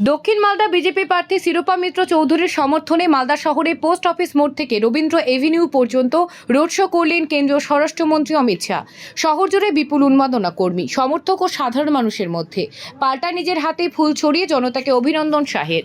দক্ষিণ মালদা বিজেপি প্রার্থী শিরোপা মিত্র চৌধুরীর সমর্থনে মালদা শহরে পোস্ট অফিস মোড় থেকে রবীন্দ্র এভিনিউ পর্যন্ত রোড শো করলেন কেন্দ্রীয় স্বরাষ্ট্রমন্ত্রী অমিত শাহ। শহর জুড়ে বিপুল উন্মাদনা কর্মী, সমর্থক ও সাধারণ মানুষের মধ্যে। পাল্টা নিজের হাতে ফুল ছড়িয়ে জনতাকে অভিনন্দন শাহের।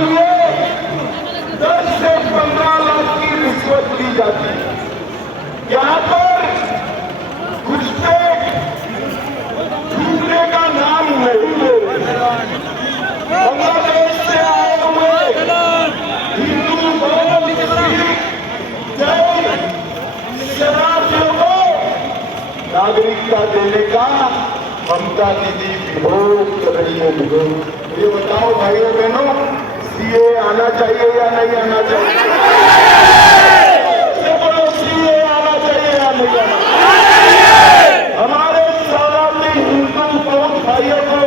लिए दस से पंद्रह लाख की रिश्वत दी जाती है। यहाँ पर घुसपैठ छूटने का नाम नहीं रहे बांग्लादेश से आए हुए हिंदू जैन को नागरिकता देने का ममता दीदी विरोध कर रही है। विरोध ये बताओ भाइयों बहनों सीए आना चाहिए या नहीं आना चाहिए से बोलो सीए आना चाहिए या नहीं आना चाहिए? हमारे शरणार्थी हिंदू बौद्ध भाइयों को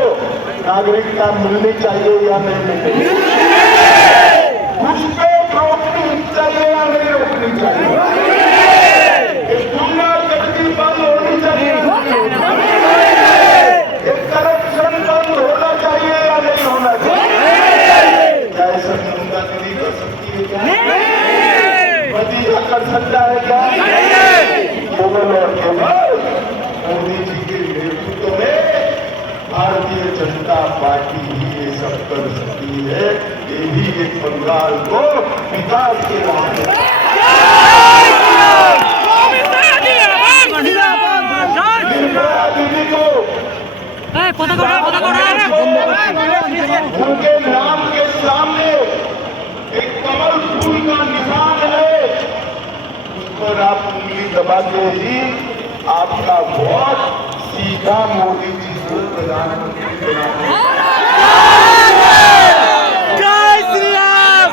नागरिकता मिलनी चाहिए या नहीं मिलनी घुसपैठ रोकनी चाहिए या नहीं रोकनी चाहिए भारतीय जनता पार्टी ही ये सब कर सकती है। ये भी एक बंगाल को विकास के रास्ते उनके नाम के सामने एक कमल फूल का निशान है। उस पर आप उंगली दबा के ही आपका वोट सीधा मोदी जी को प्रधानमंत्री बनाना जय श्री राम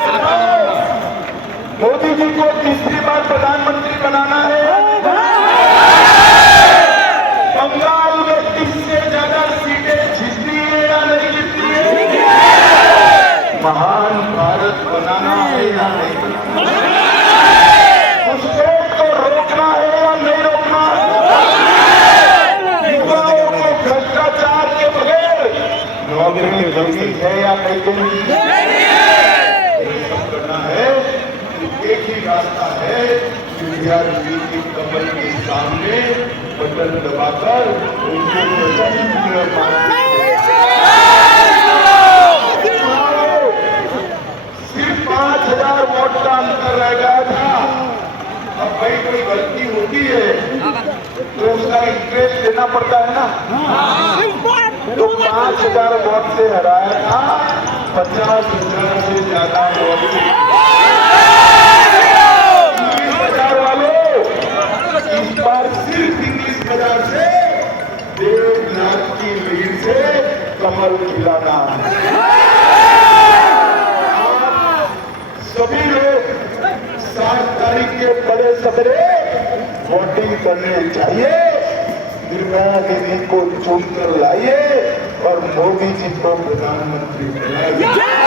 मोदी जी को तीसरी बार प्रधानमंत्री बनाना है बंगाल में किससे ज़्यादा सीटें जीतती है या नहीं जीतती है महान भारत बनाना है या नहीं उसको तो रोकना है या नहीं रोकना है युवाओं को भ्रष्टाचार के बगैर नौकरी है करना है, एक ही रास्ता है की कमल के सामने बटन दबाकर उनको सिर्फ़ पाँच हज़ार वोट का अंतर रह गया था। अब भाई कोई गलती होती है तो उसका इंटरेस्ट देना पड़ता है ना। तो पाँच हज़ार वोट से हराया था, पचास हज़ार से ज़्यादा वोट इस बार सिर्फ़ बाज़ार से की से कमल खिलाना। सभी लोग सात तारीख के बड़े सवेरे वोटिंग करने चाहिए निर्मला दीदी को चुनकर लाइए। और मोदी